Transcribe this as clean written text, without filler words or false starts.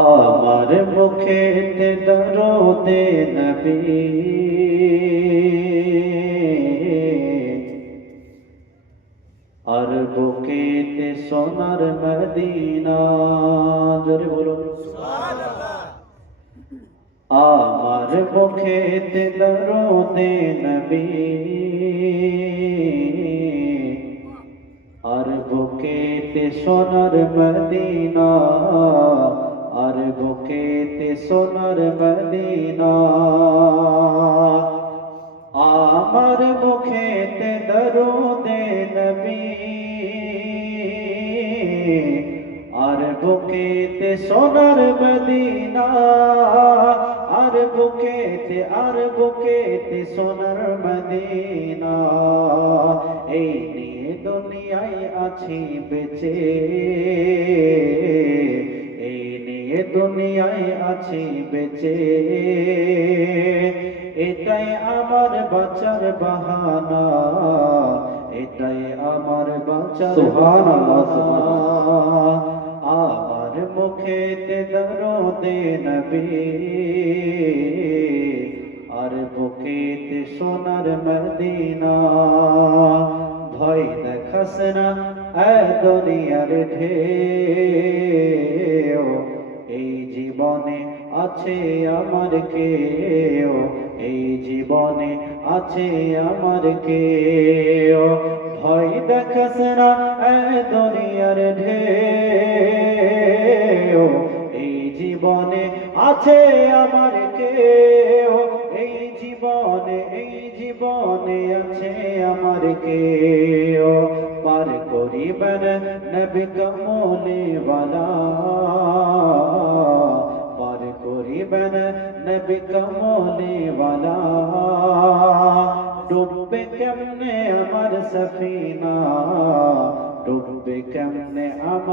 আমার মুখেতে দরুদে নবী আর বুকেতে সোনার মদিনা। জোরে বলুন সুবহানাল্লাহ। আমার মুখেতে দরুদে নবী আর বুকেতে সোনার মদিনা, আর বুকেতে সোনার মদিনা। আমার মুখেতে দরুদে নবী আর বুকেতে সোনার মদিনা, আর বুকেতে সোনার মদিনা। এই নিয়ে দুনিয়ায় আছি বেঁচে, এই নিয়ে দুনিয়ায় আছি বেঁচে। এটাই আমার বাঁচার বাহানা, এটাই আমার বাঁচার সুবহানাল্লাহ। আমার মুখেতে দরুদে নবী আর বুকেতে সোনার মদিনা। ভয় দেখাস না এ দুনিয়ার ঢেউ, এই জীবনে আছে আমার কেউ, এই জীবনে আছে আমার কেউ। ভয় দেখাস না এ দুনিয়ার ঢেউ, এই জীবনে আছে আমার কেউ, এই জীবনে আছে আমার কেউ। পার করিবেন নবী কমলে ওয়ালা, পার করিবেন নবী কমলে ওয়ালা। ডুববে কেমনে আমার সফিনা, ডুববে কেমনে আমার